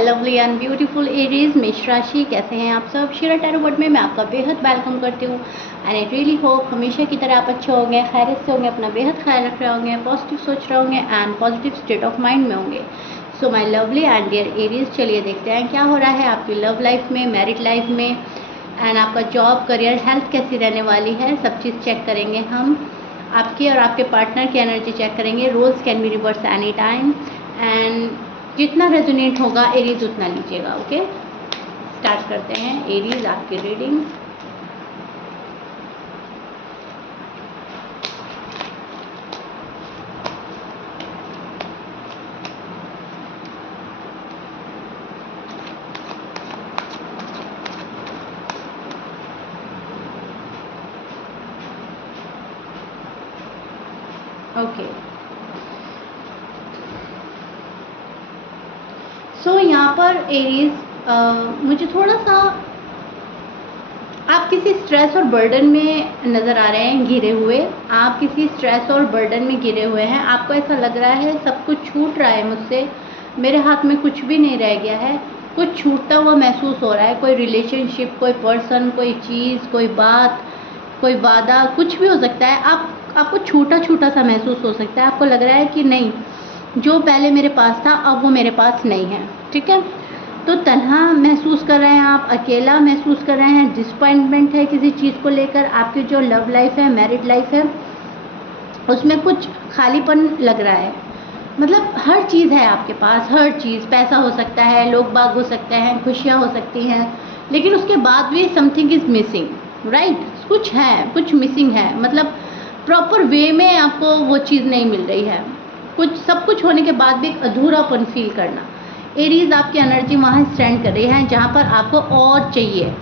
My lovely and beautiful Aries मेष राशि, कैसे हैं आप सब। शिरा टैरो वर्ड में मैं आपका बेहद वेलकम करती हूँ एंड आई रियली होप हमेशा की तरह आप अच्छे होंगे, खैरियत से होंगे, अपना बेहद ख्याल रख रहे होंगे, पॉजिटिव सोच रहे होंगे and positive state of mind में होंगे। So my lovely and dear Aries, चलिए देखते हैं क्या हो रहा है आपकी लव लाइफ में, मैरिड लाइफ में एंड आपका जॉब, करियर, हेल्थ कैसी रहने वाली है। सब चीज़ चेक करेंगे हम, आपकी और आपके पार्टनर की एनर्जी चेक करेंगे। Roles can be reverse any time and जितना रेजोनेट होगा एरीज उतना लीजिएगा। ओके, स्टार्ट करते हैं एरीज आपकी रीडिंग। ओके, सो यहाँ पर एरीज मुझे थोड़ा सा आप किसी स्ट्रेस और बर्डन में नज़र आ रहे हैं, घिरे हुए। आप किसी स्ट्रेस और बर्डन में घिरे हुए हैं। आपको ऐसा लग रहा है सब कुछ छूट रहा है मुझसे, मेरे हाथ में कुछ भी नहीं रह गया है, कुछ छूटता हुआ महसूस हो रहा है। कोई रिलेशनशिप, कोई पर्सन, कोई चीज़, कोई बात, कोई वादा, कुछ भी हो सकता है। आपको छोटा छोटा सा महसूस हो सकता है। आपको लग रहा है कि नहीं, जो पहले मेरे पास था अब वो मेरे पास नहीं है। ठीक है, तो तन्हा महसूस कर रहे हैं आप, अकेला महसूस कर रहे हैं, डिसअपॉइंटमेंट है किसी चीज़ को लेकर। आपकी जो लव लाइफ है, मैरिड लाइफ है, उसमें कुछ खालीपन लग रहा है। मतलब हर चीज़ है आपके पास, हर चीज़, पैसा हो सकता है, लोग बाग हो सकते हैं, खुशियाँ हो सकती हैं, लेकिन उसके बाद भी समथिंग इज़ मिसिंग, राइट। कुछ है, कुछ मिसिंग है, मतलब प्रॉपर वे में आपको वो चीज़ नहीं मिल रही है। कुछ, सब कुछ होने के बाद भी एक अधूरापन फील करना। एरीज आपकी एनर्जी वहाँ स्टैंड कर रही है जहाँ पर आपको और चाहिए,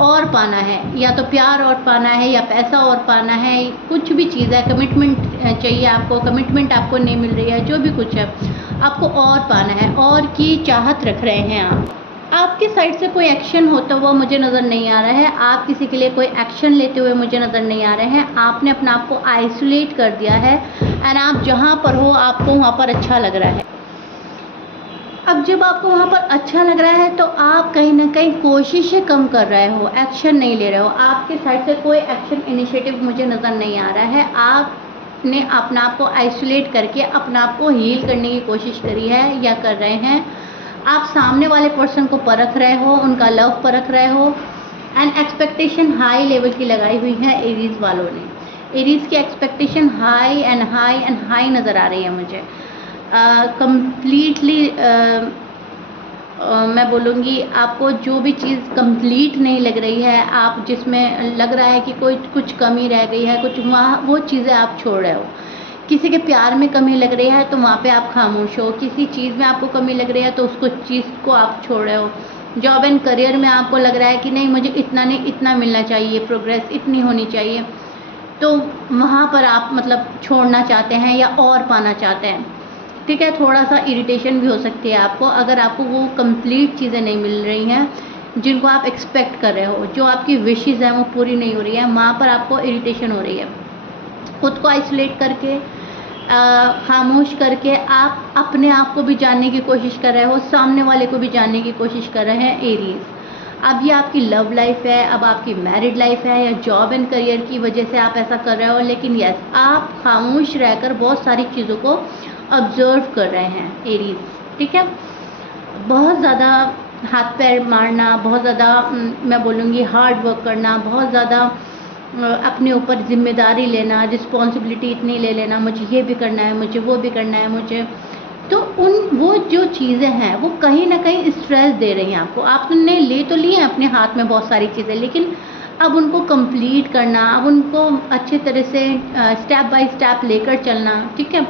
और पाना है, या तो प्यार और पाना है, या पैसा और पाना है, कुछ भी चीज़ है। कमिटमेंट चाहिए आपको, कमिटमेंट आपको नहीं मिल रही है, जो भी कुछ है आपको और पाना है, और की चाहत रख रहे हैं आप। आपकी साइड से कोई एक्शन होता हुआ मुझे नज़र नहीं आ रहा है। आप किसी के लिए कोई एक्शन लेते हुए मुझे नज़र नहीं आ रहे हैं। आपने अपने आप को आइसोलेट कर दिया है एंड आप जहाँ पर हो आपको वहाँ पर अच्छा लग रहा है। अब जब आपको वहाँ पर अच्छा लग रहा है तो आप कहीं ना कहीं कोशिशें कम कर रहे हो, एक्शन नहीं ले रहे हो। आपके साइड से कोई एक्शन इनिशिएटिव मुझे नज़र नहीं आ रहा है। आपने अपना आप को आइसोलेट करके अपना आप को हील करने की कोशिश करी है या कर रहे हैं। आप सामने वाले पर्सन को परख रहे हो, उनका लव परख रहे हो एंड एक्सपेक्टेशन हाई लेवल की लगाई हुई है एरीज वालों ने। एरीज की expectation high and high and high नज़र आ रही है मुझे। कंप्लीटली मैं बोलूँगी आपको जो भी चीज़ कंप्लीट नहीं लग रही है, आप जिसमें लग रहा है कि कोई कुछ कमी रह गई है, कुछ वहाँ वो चीज़ें आप छोड़ रहे हो। किसी के प्यार में कमी लग रही है तो वहाँ पे आप खामोश हो। किसी चीज़ में आपको कमी लग रही है तो उसको चीज़ को आप छोड़ रहे हो। जॉब एंड करियर में आपको लग रहा है कि नहीं, मुझे इतना नहीं, इतना मिलना चाहिए, प्रोग्रेस इतनी होनी चाहिए, तो वहाँ पर आप मतलब छोड़ना चाहते हैं या और पाना चाहते हैं। ठीक है, थोड़ा सा इरिटेशन भी हो सकती है आपको अगर आपको वो कंप्लीट चीज़ें नहीं मिल रही हैं जिनको आप एक्सपेक्ट कर रहे हो। जो आपकी विशेज़ हैं वो पूरी नहीं हो रही है, वहाँ पर आपको इरिटेशन हो रही है। खुद को आइसोलेट करके, खामोश करके आप अपने आप को भी जानने की कोशिश कर रहे हो, सामने वाले को भी जानने की कोशिश कर रहे हैं एरीज। अब ये आपकी लव लाइफ है, अब आपकी मैरिड लाइफ है, या जॉब एंड करियर की वजह से आप ऐसा कर रहे हो, लेकिन यस, आप खामोश रहकर बहुत सारी चीज़ों को ऑब्जर्व कर रहे हैं एरीज। ठीक है, बहुत ज़्यादा हाथ पैर मारना, बहुत ज़्यादा मैं बोलूँगी हार्ड वर्क करना, बहुत ज़्यादा अपने ऊपर जिम्मेदारी लेना, रिस्पॉन्सिबिलिटी इतनी ले लेना, मुझे ये भी करना है, मुझे वो भी करना है, मुझे तो वो जो चीज़ें हैं वो कहीं ना कहीं स्ट्रेस दे रही हैं आपको। आपने ले तो लिए हैं अपने हाथ में बहुत सारी चीज़ें, लेकिन अब उनको कंप्लीट करना, अब उनको अच्छे तरह से स्टेप बाय स्टेप लेकर चलना, ठीक है,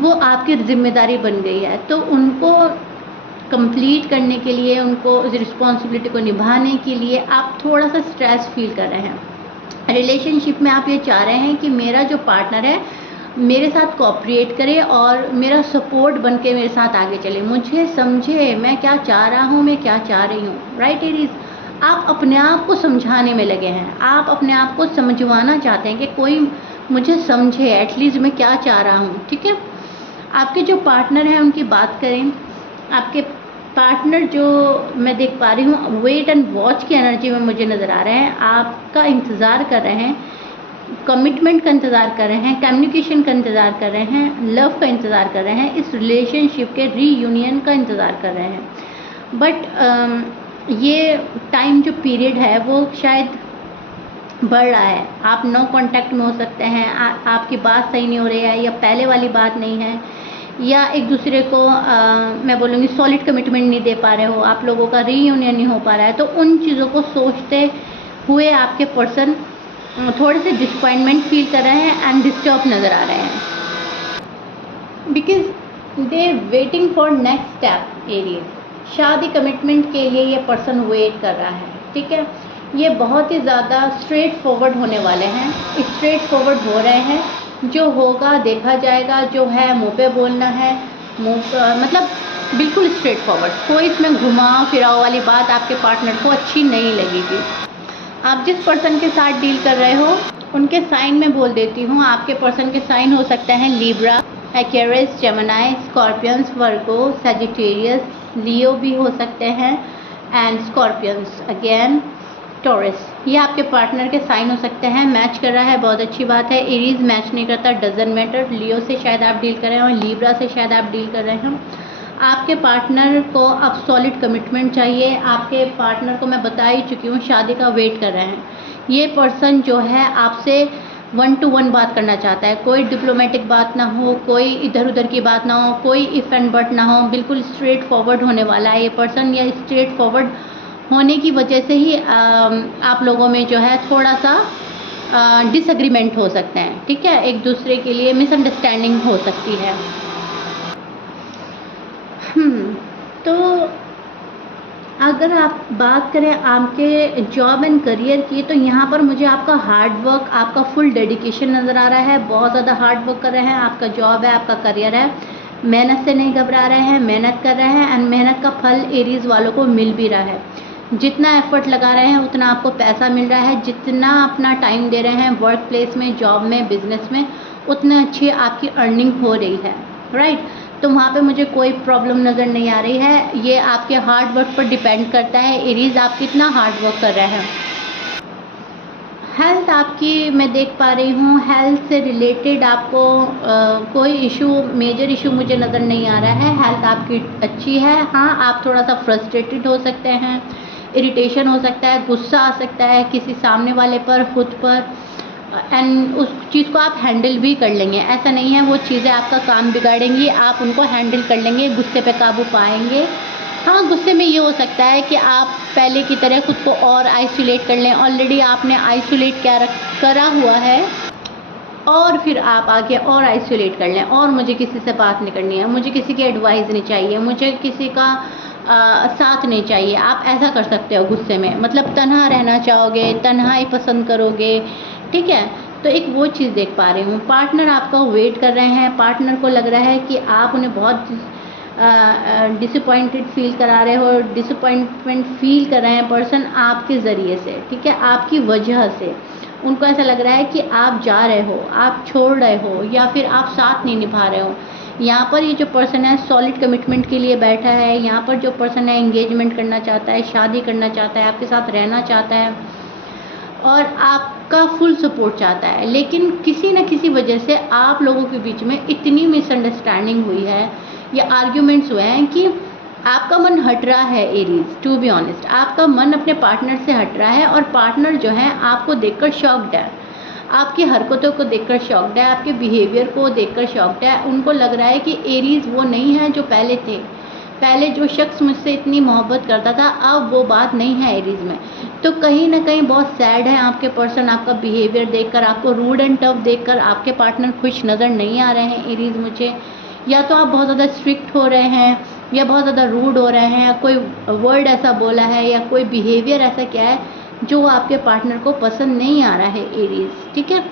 वो आपकी जिम्मेदारी बन गई है। तो उनको कंप्लीट करने के लिए, उनको उस रिस्पॉन्सिबिलिटी को निभाने के लिए आप थोड़ा सा स्ट्रेस फील कर रहे हैं। रिलेशनशिप में आप ये चाह रहे हैं कि मेरा जो पार्टनर है मेरे साथ कोऑपरेट करे और मेरा सपोर्ट बन के मेरे साथ आगे चले, मुझे समझे मैं क्या चाह रहा हूँ, मैं क्या चाह रही हूँ, राइट एरीज। आप अपने आप को समझाने में लगे हैं, आप अपने आप को समझवाना चाहते हैं कि कोई मुझे समझे, एटलीस्ट मैं क्या चाह रहा हूँ। ठीक है, आपके जो पार्टनर हैं उनकी बात करें, आपके पार्टनर जो मैं देख पा रही हूँ वेट एंड वॉच की एनर्जी में मुझे नज़र आ रहे हैं, आपका इंतज़ार कर रहे हैं, कमिटमेंट का इंतज़ार कर रहे हैं, कम्युनिकेशन का इंतज़ार कर रहे हैं, लव का इंतज़ार कर रहे हैं, इस रिलेशनशिप के रीयूनियन का इंतज़ार कर रहे हैं। बट ये टाइम जो पीरियड है वो शायद बढ़ रहा है। आप नो कांटेक्ट में हो सकते हैं, आपकी बात सही नहीं हो रही है, या पहले वाली बात नहीं है, या एक दूसरे को मैं बोलूँगी सॉलिड कमिटमेंट नहीं दे पा रहे हो, आप लोगों का रीयूनियन नहीं हो पा रहा है। तो उन चीज़ों को सोचते हुए आपके पर्सन थोड़े से डिसअपॉइंटमेंट फील कर रहे हैं एंड डिस्टर्ब नज़र आ रहे हैं, because they waiting for next step Aries. शादी कमिटमेंट के लिए ये पर्सन वेट कर रहा है, ठीक है। ये बहुत ही ज़्यादा स्ट्रेट फॉरवर्ड होने वाले हैं, स्ट्रेट फॉरवर्ड हो रहे हैं, जो होगा देखा जाएगा, जो है मुंह पे बोलना है, मतलब बिल्कुल स्ट्रेट फॉरवर्ड, कोई इसमें घुमाव फिराव वाली बात आपके पार्टनर को अच्छी नहीं लगेगी। आप जिस पर्सन के साथ डील कर रहे हो उनके साइन में बोल देती हूँ, आपके पर्सन के साइन हो सकते हैं लिब्रा, एक्वेरियस, जेमिनी, स्कॉर्पियंस, वर्गो, सजिटेरियस, लियो भी हो सकते हैं, एंड स्कॉर्पियंस अगेन, टॉरस। ये आपके पार्टनर के साइन हो सकते हैं। मैच कर रहा है, बहुत अच्छी बात है। एरीज मैच नहीं करता, डजंट मैटर। लियो से शायद आप डील कर रहे हो, लिब्रा से शायद आप डील कर रहे हो। आपके पार्टनर को अब सॉलिड कमिटमेंट चाहिए। आपके पार्टनर को मैं बता ही चुकी हूँ, शादी का वेट कर रहे हैं। ये पर्सन जो है आपसे 1 to 1 बात करना चाहता है, कोई डिप्लोमेटिक बात ना हो, कोई इधर उधर की बात ना हो, कोई इफ एंड बट ना हो, बिल्कुल स्ट्रेट फॉरवर्ड होने वाला है ये पर्सन। या स्ट्रेट फॉरवर्ड होने की वजह से ही आप लोगों में जो है थोड़ा सा डिसएग्रीमेंट हो सकते हैं, ठीक है। एक दूसरे के लिए मिसअंडरस्टैंडिंग हो सकती है। तो अगर आप बात करें आपके जॉब एंड करियर की, तो यहाँ पर मुझे आपका हार्ड वर्क, आपका फुल डेडिकेशन नज़र आ रहा है। बहुत ज़्यादा हार्ड वर्क कर रहे हैं, आपका जॉब है, आपका करियर है, मेहनत से नहीं घबरा रहे हैं, मेहनत कर रहे हैं, एंड मेहनत का फल एरीज वालों को मिल भी रहा है। जितना एफर्ट लगा रहे हैं उतना आपको पैसा मिल रहा है, जितना अपना टाइम दे रहे हैं वर्क प्लेस में, जॉब में, बिजनेस में, उतने अच्छी आपकी अर्निंग हो रही है, राइट। तो वहाँ पे मुझे कोई प्रॉब्लम नज़र नहीं आ रही है। ये आपके हार्ड वर्क पर डिपेंड करता है एरीज, आप कितना हार्ड वर्क कर रहे हैं। हेल्थ आपकी मैं देख पा रही हूँ, हेल्थ से रिलेटेड आपको कोई इशू, मेजर इशू मुझे नज़र नहीं आ रहा है। हेल्थ आपकी अच्छी है। हाँ, आप थोड़ा सा फ्रस्ट्रेटेड हो सकते हैं, इरिटेशन हो सकता है, गुस्सा आ सकता है किसी सामने वाले पर, खुद पर, एंड उस चीज़ को आप हैंडल भी कर लेंगे। ऐसा नहीं है वो चीज़ें आपका काम बिगाड़ेंगी, आप उनको हैंडल कर लेंगे, गुस्से पे काबू पाएंगे। हाँ, गुस्से में ये हो सकता है कि आप पहले की तरह खुद को और आइसोलेट कर लें। ऑलरेडी आपने आइसोलेट करा हुआ है, और फिर आप आगे और आइसोलेट कर लें, और मुझे किसी से बात नहीं करनी है, मुझे किसी की एडवाइस नहीं चाहिए, मुझे किसी का साथ नहीं चाहिए। आप ऐसा कर सकते हो गुस्से में, मतलब तन्हा रहना चाहोगे, तन्हाई पसंद करोगे, ठीक है। तो एक वो चीज़ देख पा रही हूँ। पार्टनर आपका वेट कर रहे हैं, पार्टनर को लग रहा है कि आप उन्हें बहुत डिसअपॉइंटेड फील करा रहे हो, डिसअपॉइंटमेंट फील कर रहे हैं पर्सन आपके ज़रिए से, ठीक है, आपकी वजह से। उनको ऐसा लग रहा है कि आप जा रहे हो, आप छोड़ रहे हो, या फिर आप साथ नहीं निभा रहे हो। यहाँ पर ये जो पर्सन है सॉलिड कमिटमेंट के लिए बैठा है। यहाँ पर जो पर्सन है एंगेजमेंट करना चाहता है, शादी करना चाहता है, आपके साथ रहना चाहता है, और आपका फुल सपोर्ट चाहता है। लेकिन किसी न किसी वजह से आप लोगों के बीच में इतनी मिसअंडरस्टैंडिंग हुई है या आर्ग्यूमेंट्स हुए हैं कि आपका मन हट रहा है एरीज। टू बी ऑनेस्ट, आपका मन अपने पार्टनर से हट रहा है, और पार्टनर जो है आपको देखकर शॉक्ड है, आपकी हरकतों को देखकर शॉक्ड है, आपके बिहेवियर को देखकर शॉक्ड है। उनको लग रहा है कि एरीज वो नहीं है जो पहले थे। पहले जो शख्स मुझसे इतनी मोहब्बत करता था, अब वो बात नहीं है एरीज में। तो कहीं ना कहीं बहुत सैड है आपके पर्सन। आपका बिहेवियर देखकर, आपको रूड एंड टफ देखकर आपके पार्टनर खुश नज़र नहीं आ रहे हैं एरीज मुझे। या तो आप बहुत ज़्यादा स्ट्रिक्ट हो रहे हैं, या बहुत ज़्यादा रूड हो रहे हैं, या कोई वर्ड ऐसा बोला है, या कोई बिहेवियर ऐसा क्या है जो आपके पार्टनर को पसंद नहीं आ रहा है एरीज, ठीक है।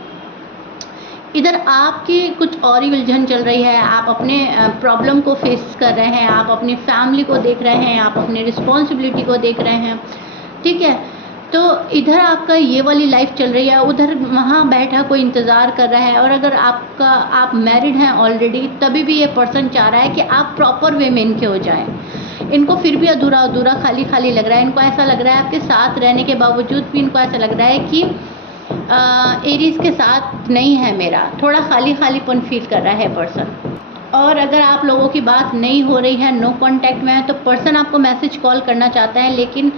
इधर आपकी कुछ और ही उलझन चल रही है। आप अपने प्रॉब्लम को फेस कर रहे हैं, आप अपनी फैमिली को देख रहे हैं, आप अपनी रिस्पॉन्सिबिलिटी को देख रहे हैं, ठीक है। तो इधर आपका ये वाली लाइफ चल रही है, उधर वहाँ बैठा कोई इंतज़ार कर रहा है। और अगर आप मैरिड हैं ऑलरेडी, तभी भी ये पर्सन चाह रहा है कि आप प्रॉपर वे में इनके हो जाएं। इनको फिर भी अधूरा अधूरा खाली खाली लग रहा है। इनको ऐसा लग रहा है आपके साथ रहने के बावजूद भी इनको ऐसा लग रहा है कि एरीज के साथ नहीं है मेरा, थोड़ा खाली खालीपन फील कर रहा है पर्सन। और अगर आप लोगों की बात नहीं हो रही है, नो कांटेक्ट में है, तो पर्सन आपको मैसेज कॉल करना चाहता है, लेकिन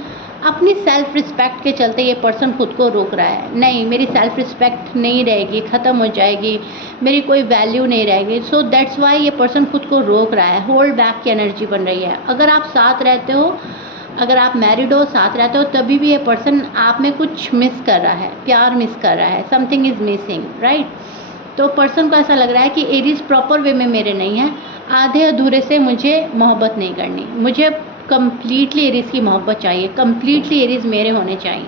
अपनी सेल्फ रिस्पेक्ट के चलते ये पर्सन खुद को रोक रहा है। नहीं, मेरी सेल्फ रिस्पेक्ट नहीं रहेगी, ख़त्म हो जाएगी, मेरी कोई वैल्यू नहीं रहेगी। सो दैट्स वाई ये पर्सन खुद को रोक रहा है, होल्ड बैक की एनर्जी बन रही है। अगर आप साथ रहते हो, अगर आप मैरिड हो, साथ रहते हो, तभी भी ये पर्सन आप में कुछ मिस कर रहा है, प्यार मिस कर रहा है, समथिंग इज़ मिसिंग, राइट। तो पर्सन को ऐसा लग रहा है कि एरीज प्रॉपर वे में मेरे नहीं है, आधे अधूरे से मुझे मोहब्बत नहीं करनी, मुझे कम्प्लीटली एरीज की मोहब्बत चाहिए, कम्प्लीटली एरीज मेरे होने चाहिए,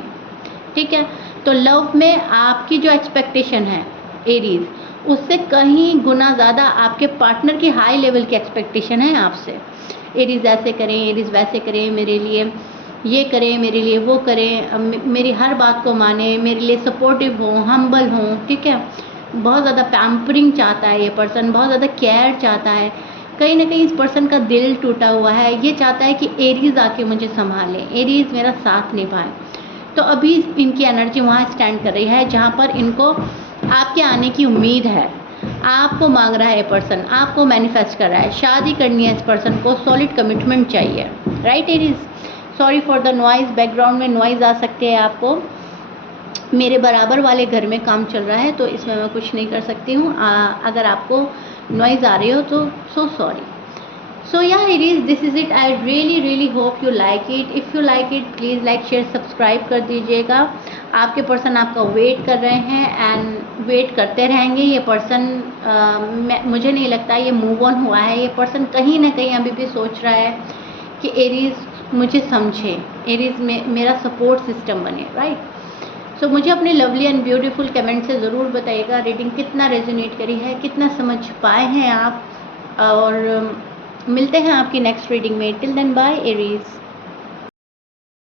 ठीक है। तो लव में आपकी जो एक्सपेक्टेशन है एरीज, उससे कहीं गुना ज़्यादा आपके पार्टनर की हाई लेवल की एक्सपेक्टेशन है आपसे। एरीज ऐसे करें, एरीज वैसे करें, मेरे लिए ये करें, मेरे लिए वो करें, मेरी हर बात को माने, मेरे लिए सपोर्टिव हो, हम्बल हो, ठीक है। बहुत ज़्यादा पैम्परिंग चाहता है ये पर्सन, बहुत ज़्यादा केयर चाहता है। कहीं ना कहीं इस पर्सन का दिल टूटा हुआ है, ये चाहता है कि एरीज आके मुझे संभाले, एरीज मेरा साथ निभाए। तो अभी इनकी एनर्जी वहाँ स्टैंड कर रही है जहाँ पर इनको आपके आने की उम्मीद है। आपको मांग रहा है ये पर्सन, आपको मैनिफेस्ट कर रहा है, शादी करनी है इस पर्सन को, सॉलिड कमिटमेंट चाहिए, right Aries. Sorry for the noise, background में नॉइज़ आ सकते हैं आपको, मेरे बराबर वाले घर में काम चल रहा है, तो इसमें मैं कुछ नहीं कर सकती हूँ। अगर आपको नॉइज़ आ रही हो तो सो सॉरी। सो या एरीज, this is it. I really hope you like it. If you like it, please like share subscribe कर दीजिएगा। आपके पर्सन आपका वेट कर रहे हैं एंड वेट करते रहेंगे। ये पर्सन मुझे नहीं लगता ये मूव ऑन हुआ है। ये पर्सन कहीं ना कहीं अभी भी सोच रहा है कि एरीज मुझे समझे, एरीज में मेरा सपोर्ट सिस्टम बने, राइट। सो मुझे अपने लवली एंड ब्यूटीफुल कमेंट से ज़रूर बताइएगा रीडिंग कितना रेजोनेट करी है, कितना समझ पाए हैं आप। और मिलते हैं आपकी नेक्स्ट रीडिंग में। Till then bye Aries.